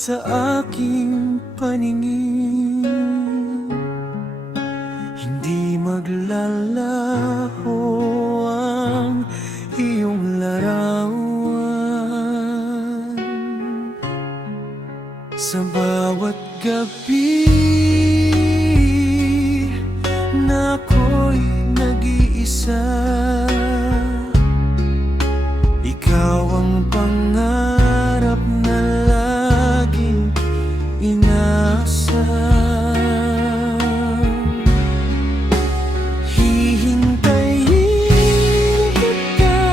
sa aking paningin. Hindi maglalaho ang iyong larawan sa bawat gabi na ako'y nag-iisa. Ikaw ang pangarap na laging inaasam. Hihintayin kita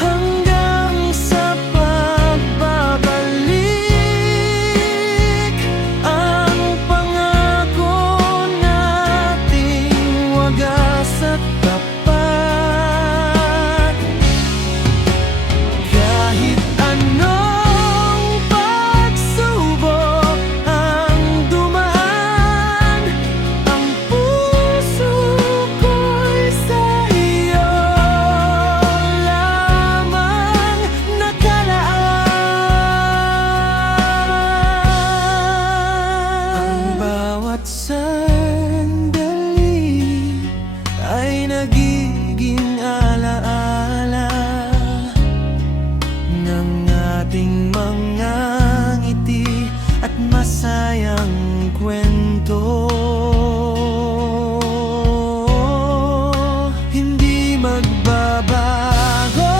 hanggang sa pagbabalik. Ang pangako nating wagas at tapat. Kahit anong pagsubok ang dumaan, ang puso ko'y sa iyo lamang nakalaan. Ang bawat sandali ay nagiging alaala ng ating mga ngiti at masayang kwento. Hindi magbabago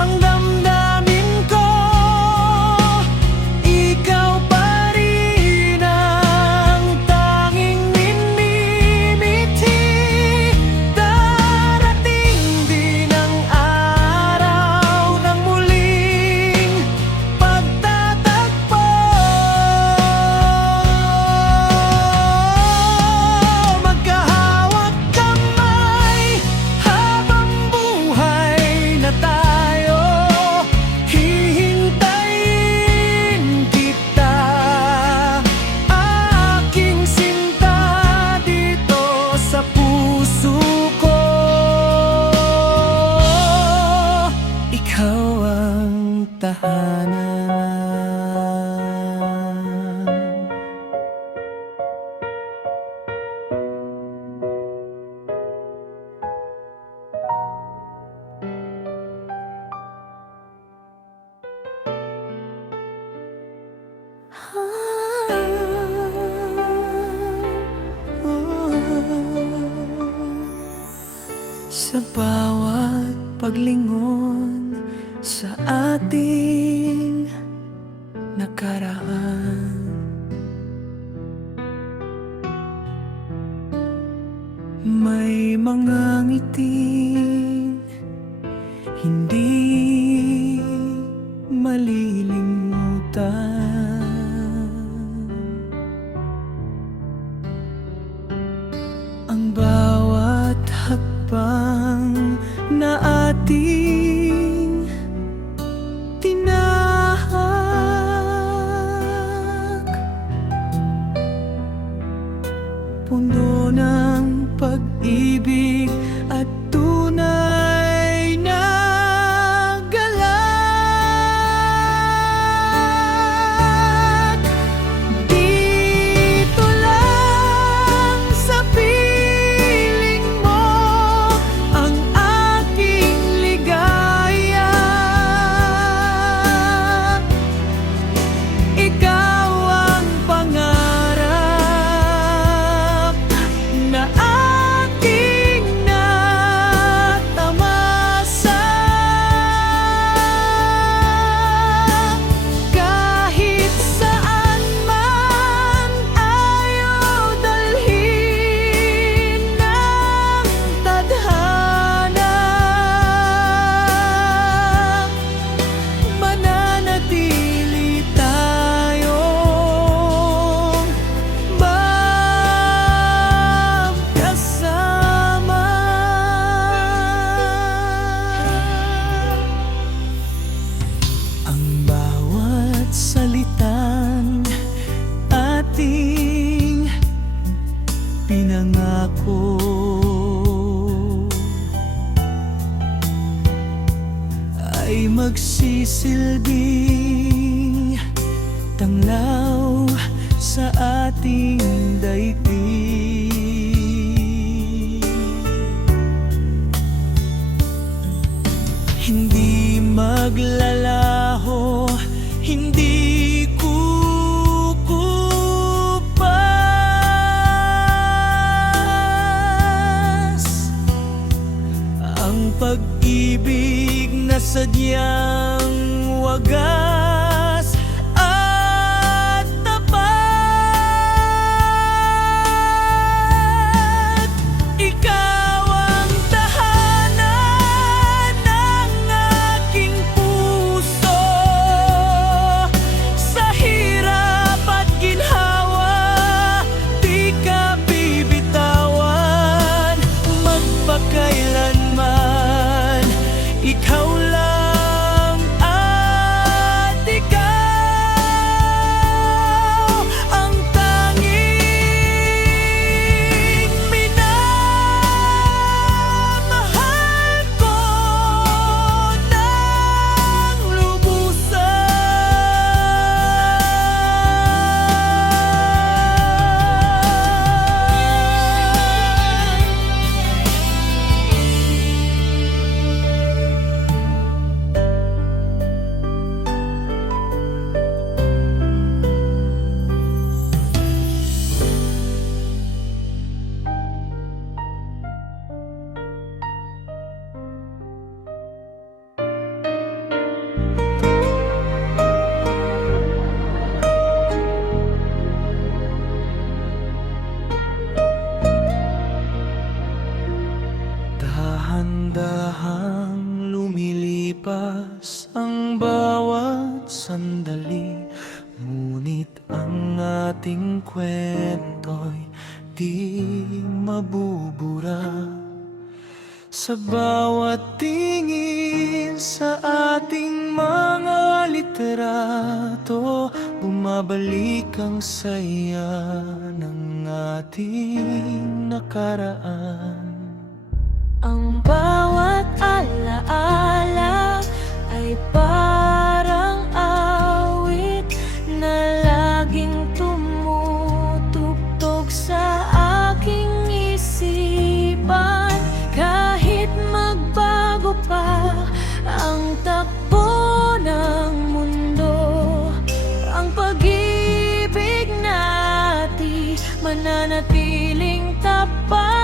ang damdamin ko, ikaw pa rin ang tanging minimiti. Darating din ang araw ng muling pagtatagpo. Magkahawak kamay habang buhay na tayo. Hihintayin kita, aking sinta, dito sa puso ko. Ikaw ang tahanan. Sa bawat paglingon sa ating nakaraan, may mga ngiting hindi malilimutan. Ang bawat hakbang na ating tinahak, puno ng pag-ibig at tunay na galak. Dito lang sa piling mo ang aking ligaya. Ikaw ang pangarap na aking natamasa. Kahit saan man ayaw dalhin ng tadhana, mananatili tayong magkasama. Ang bawat salitang ating pinangako ay magsisilbing tanglaw sa ating daigdig. Hindi maglalaho, hindi kukupas ang pag-ibig na sadyang wagas at tapat. Ikaw ang tahanan ng aking puso, sa hirap at ginhawa di ka bibitawan. Magpakailanman ikaw lang at ikaw ang tanging minamahal ko ng dahan-dahang lumilipas ang bawat sandali, ngunit ang ating kwento'y di mabubura. Sa bawat tingin sa ating mga literato, bumabalik ang saya ng ating nakaraan. Ang bawat alaala ay parang awit na laging tumutugtog sa aking isipan. Kahit magbago pa ang takbo ng mundo, ang pag-ibig natin mananatiling tapat.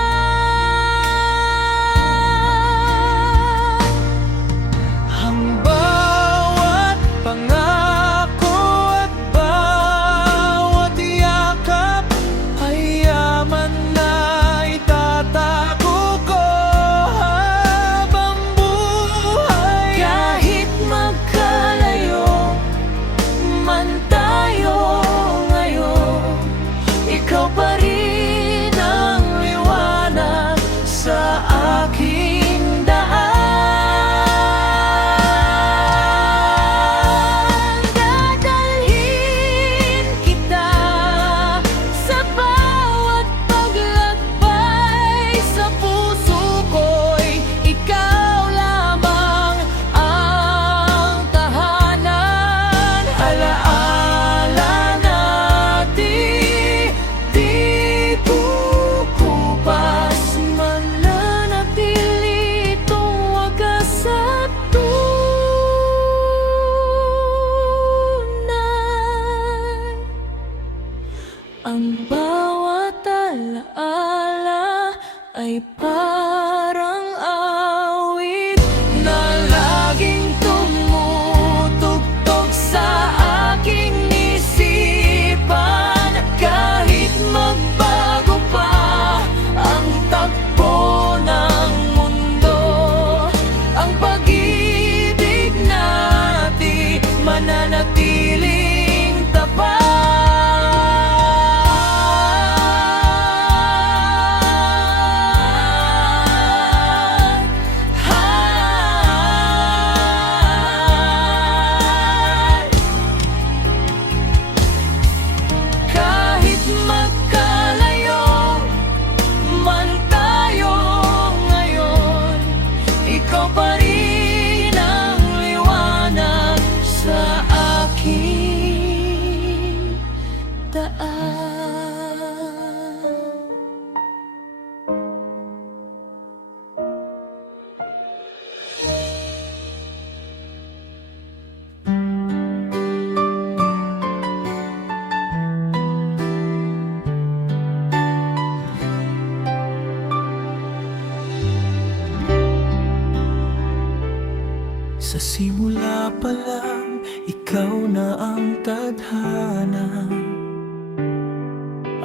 Sa simula pa lang, ikaw na ang tadhana,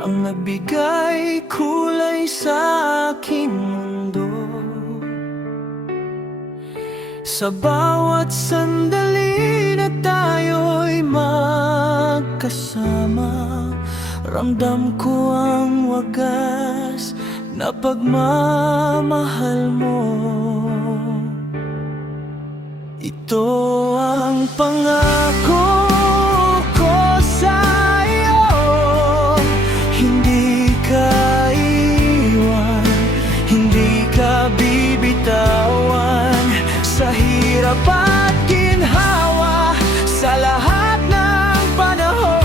ang nagbigay kulay sa aking mundo. Sa bawat sandali na tayo'y magkasama, ramdam ko ang wagas na pagmamahal mo. Ito ang pangako ko sa'yo, hindi ka iwan, hindi ka bibitawan. Sa hirap at ginhawa, sa lahat ng panahon,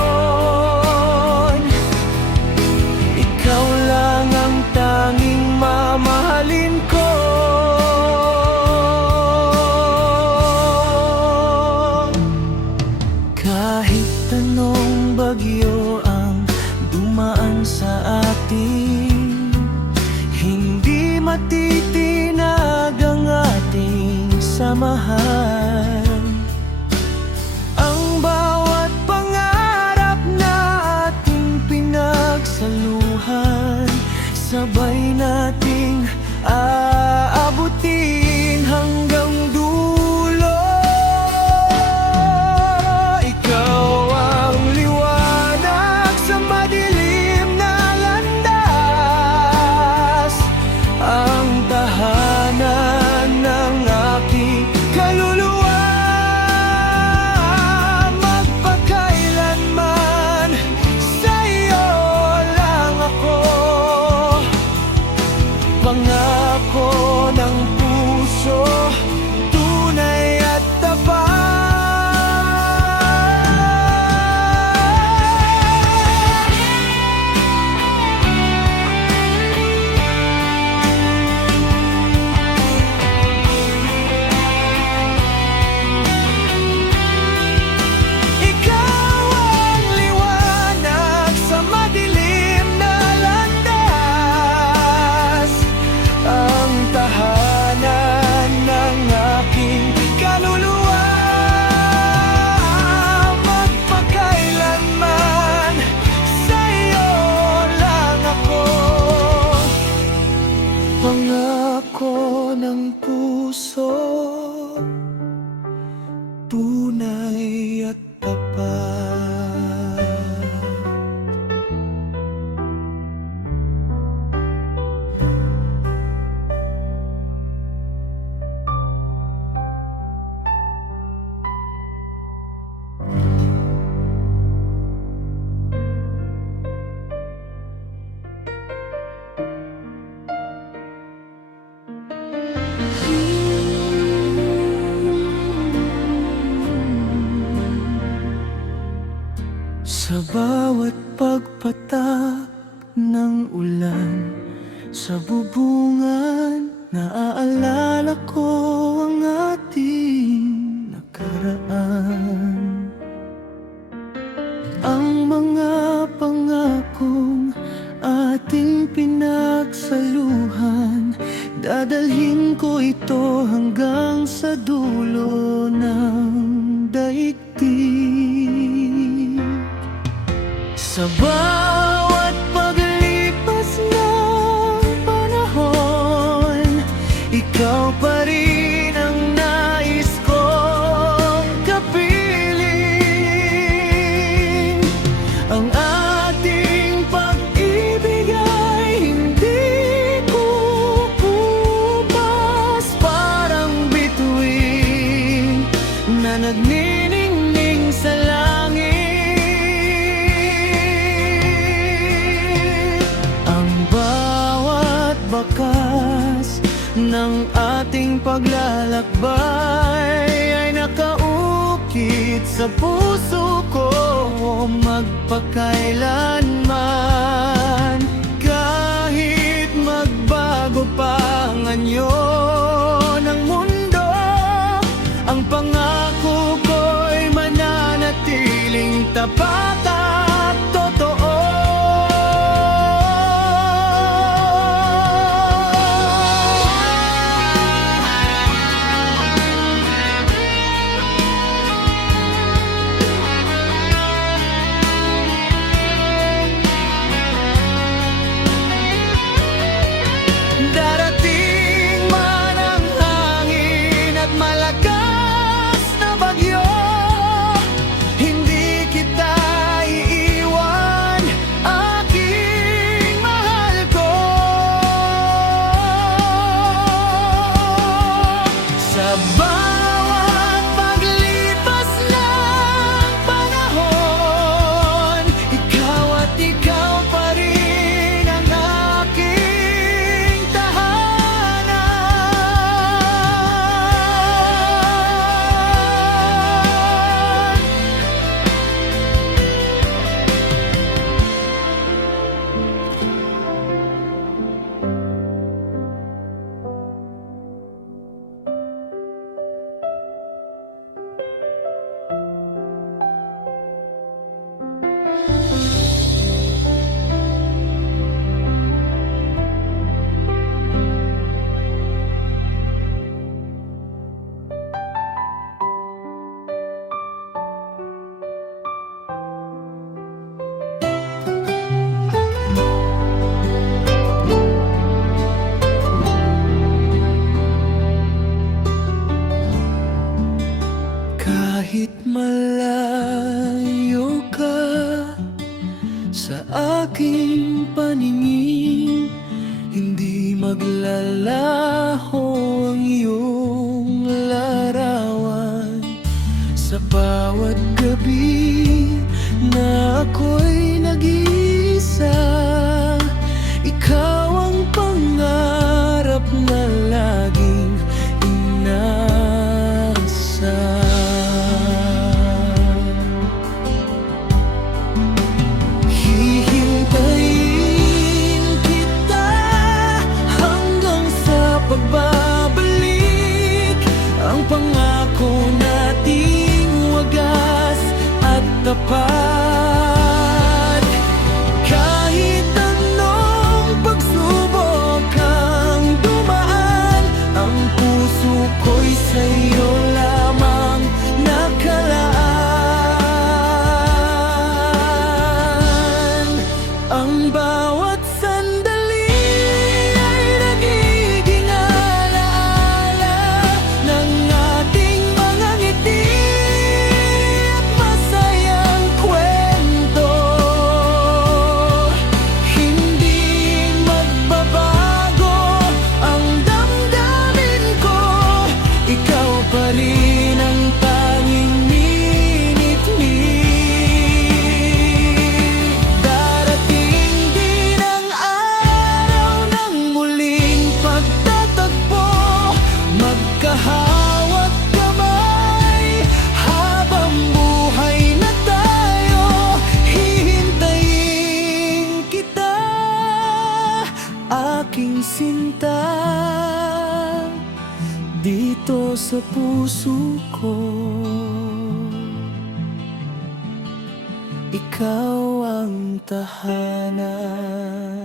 ikaw lang ang tanging mamahalin ko. Kahit anong bagyo ang dumaan sa atin, hindi matitinag ang ating samahan. Ang bawat pangarap na ating pinagsaluhan, sabay nating aabutin hanggang dulo. Ikaw ang liwanag sa madilim na landas, ang tahanan ng aking kaluluwa. Magpakailanman sa'yo lang ako, pangako ng puso, tunay at tapat. Ikaw ang liwanag sa madilim na landas, ang tahanan ng aking kaluluwa. Magpakailanman sa'yo lang ako, pangako ng puso, tunay at tapat. Sa bawat pagpatak ng ulan, sa bubungan, naaalala ko ang ating nakaraan. Ang mga pangakong ating pinagsaluhan, dadalhin ko ito hanggang sa dulo ng daigdig. Sa bawat paglipas ng panahon, ikaw pa rin ang nais kong kapiling. Ang ating pag-ibig ay hindi kukupas, parang bituin na nagniningning sa langit. Bakas ng ating paglalakbay ay nakaukit sa puso ko, magpakailanman. Kahit magbago pa ang anyo ng mundo, ang pangako ko'y mananatiling tapat at totoo. Kahit malayo ka sa aking paningin, hindi maglalaho ang iyong larawan. Sa bawat gabi na ako'y nag-iisa, ikaw ang pangarap na laging inasa. Hihintayin kita hanggang sa pagbabalik, ang pangako nating wagas at tapat. Kahit anong pagsubok ang dumaan, ang puso ko'y sa'yo lamang nakalaan. Ang bawat sandali ay nagiging alaala ng ating mga ngiti at masayang kwento. Hindi magbabago ang damdamin ko, ikaw pa rin ang tanging minit-mit. Darating din ang araw ng muling pagtatagpo, magkahawak kamay habang buhay na tayo. Hihintayin kita, aking sinta, dito sa puso ko. Ikaw ang tahanan.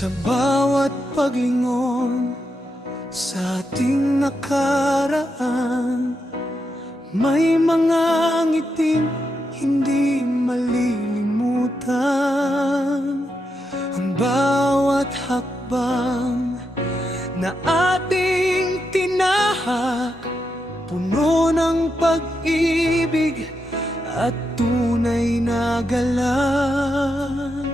Sa bawat paglingon sa ating nakaraan, may mga ngiting hindi malilimutan. Ang bawat hakbang na ating tinahak, puno ng pag-ibig at tunay na galak.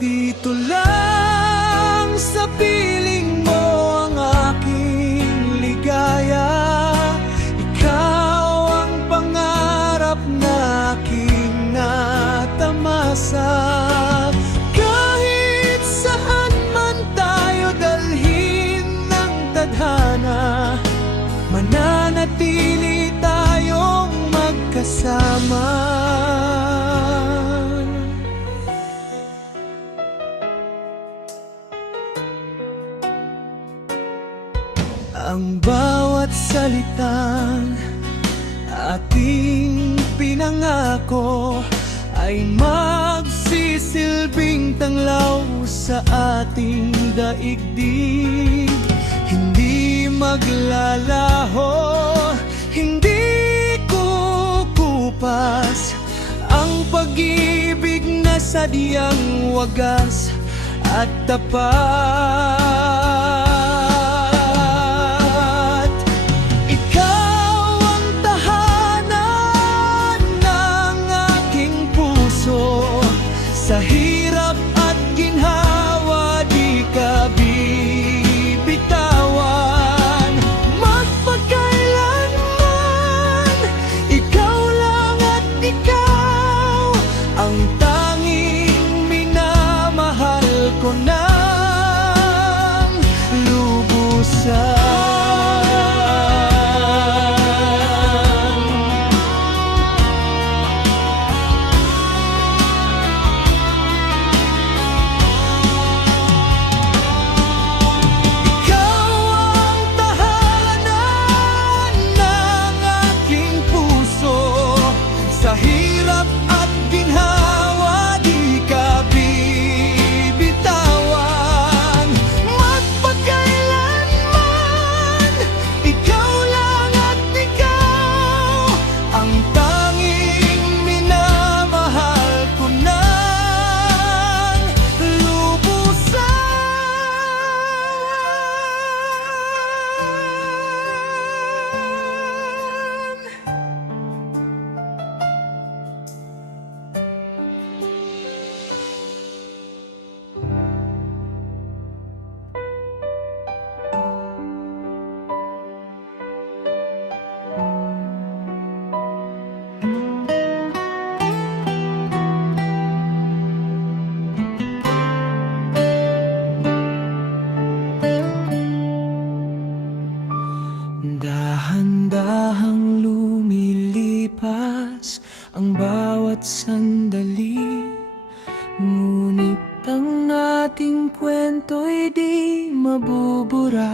Dito lang sa piling mo ang aking ligaya. Ikaw ang pangarap na aking natamasa. Kahit saan man tayo dalhin ng tadhana, mananatili tayong magkasama. Ang bawat salitang ating pinangako ay magsisilbing tanglaw sa ating daigdig. Hindi maglalaho, hindi kukupas ang pag-ibig na sadyang wagas at tapat. Sa hirap at ginhawa, di ka bibitawan. Magpakailanman, ikaw lang at ikaw ang tanging minamahal ko na. ang ating kwento'y di mabubura.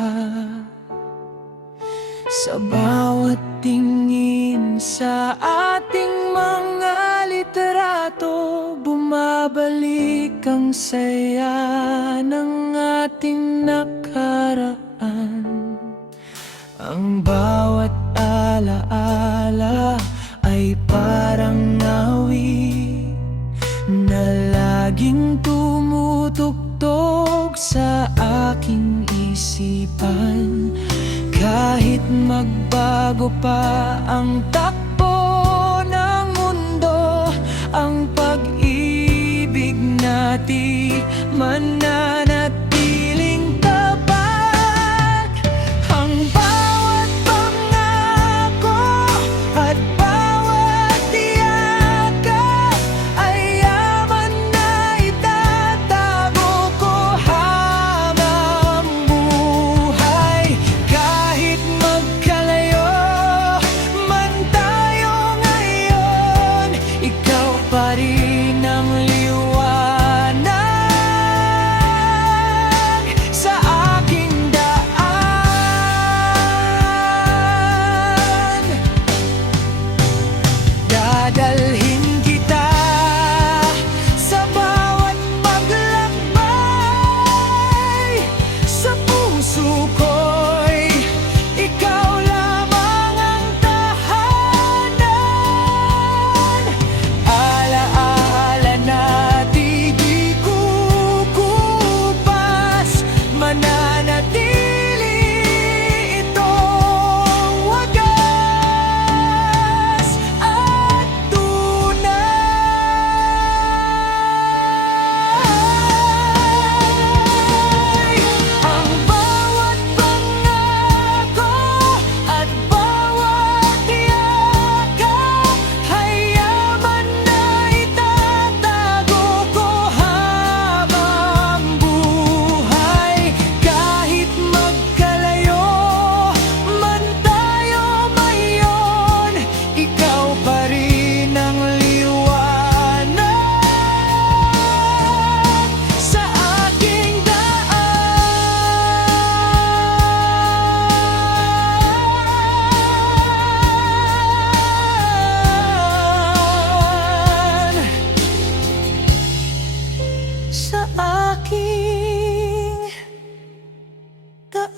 Sa bawat tingin sa ating mga literato, bumabalik ang saya ng ating nakaraan. Ang bawat alaala ay parang nawi na laging tumutugtog sa aking isipan. Kahit magbago pa ang takbo ng mundo, ang pag-ibig natin mananatiling tapat. Ang bawat pangako at bawat yakap ay yaman na itatago ko habang buhay. Kahit magkalayo man tayo ngayon, ikaw pa rin ang liwanag sa aking daan. Dadalhin kita sa bawat paglakbay. Sa puso ko'y ikaw lamang ang tahanan. Alaala natin di kukupas, mananatili itong wagas at tunay. Ang bawat pangako at bawat yakap ay yaman na itatago ko habang buhay. Kahit magkalayo man tayo ngayon, ikaw pa rin ang liwanag sa aking daan. Sa aking daan.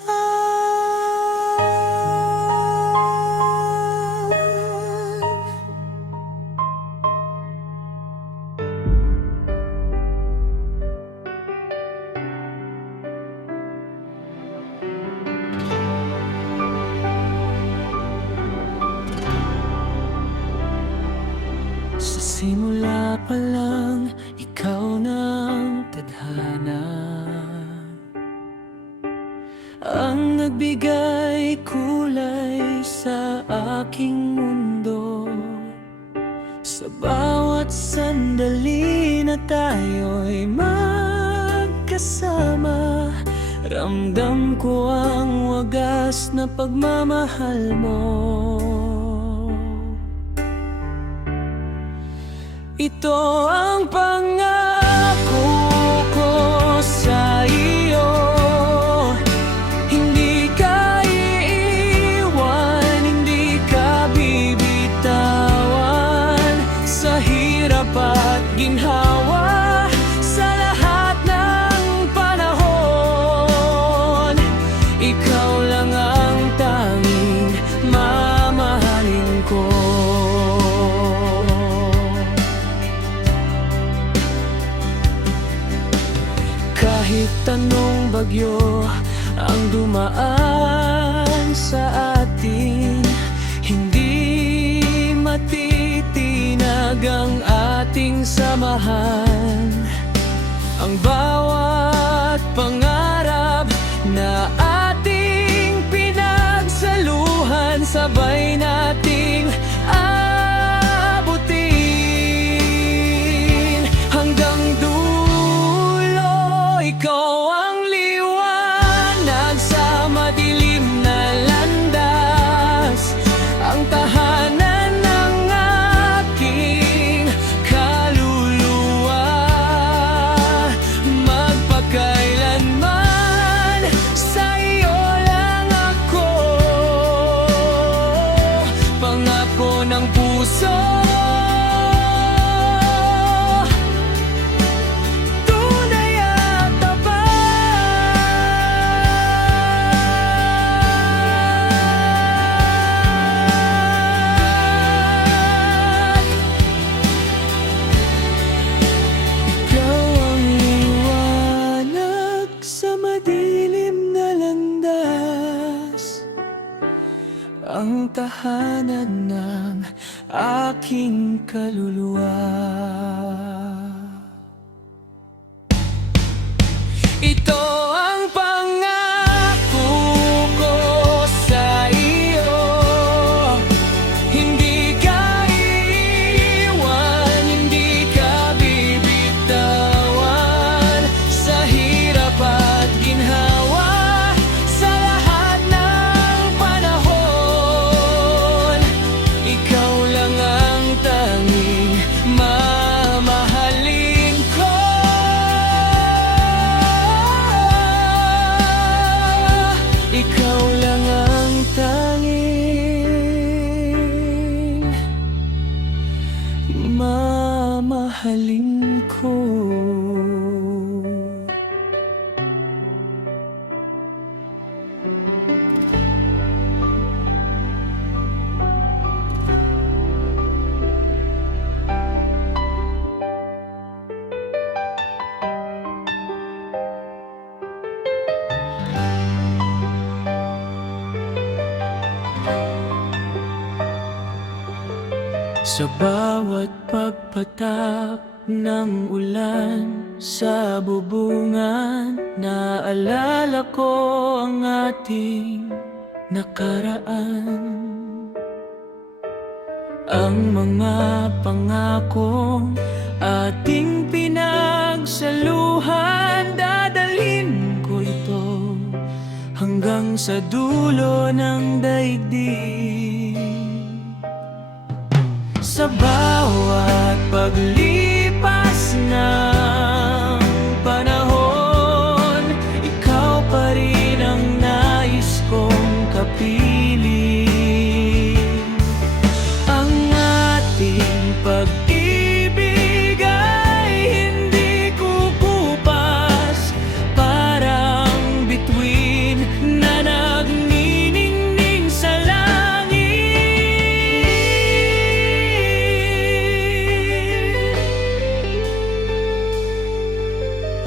Sa simula pa lang, ikaw na ang tadhana, ang nagbigay kulay sa aking mundo. Sa bawat sandali na tayo'y magkasama, ramdam ko ang wagas na pagmamahal mo. Ito ang pangako ko sa iyo, hindi ka iiwan, hindi ka bibitawan. Sa hirap at ginhawa, sa lahat ng panahon, ikaw lang ang tanging mamahalin ko. Kahit anong bagyo ang dumaan sa atin, hindi matitinag ang ating samahan. Ang bawat pangarap na ating pinagsaluhan, sabay nating abutin hanggang dulo. Ikaw ang liwanag sa madilim na landas, ang tahanan ng aking kaluluwa. tahanan ng aking kaluluwa. Ito ang pangako ko sa iyo, hindi ka iiwan, hindi ka bibitawan, sa hirap at ginhawa, sa lahat ng panahon. Ikaw lang ang tanging mamahalin ko. Ikaw lang ang tanging mamahalin ko. Sa bawat pagpatak ng ulan sa bubungan, naalala ko ang ating nakaraan. Ang mga pangakong ating pinagsaluhan, dadalhin ko ito hanggang sa dulo ng daigdig. Sa bawat paglipas ng panahon, ikaw pa rin ang nais kong kapiling. Ang ating pag-ibig ay hindi kukupas, parang bituin na nagniningning sa langit.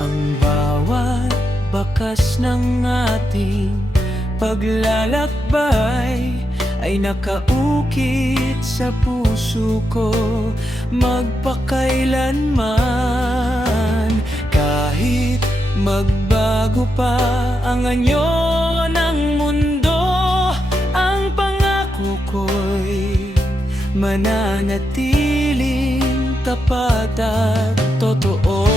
Ang bawat bakas ng ating paglalakbay ay nakaukit sa puso ko magpakailanman. Kahit magbago pa ang anyo ng mundo, ang pangako ko'y mananatiling tapat at totoo.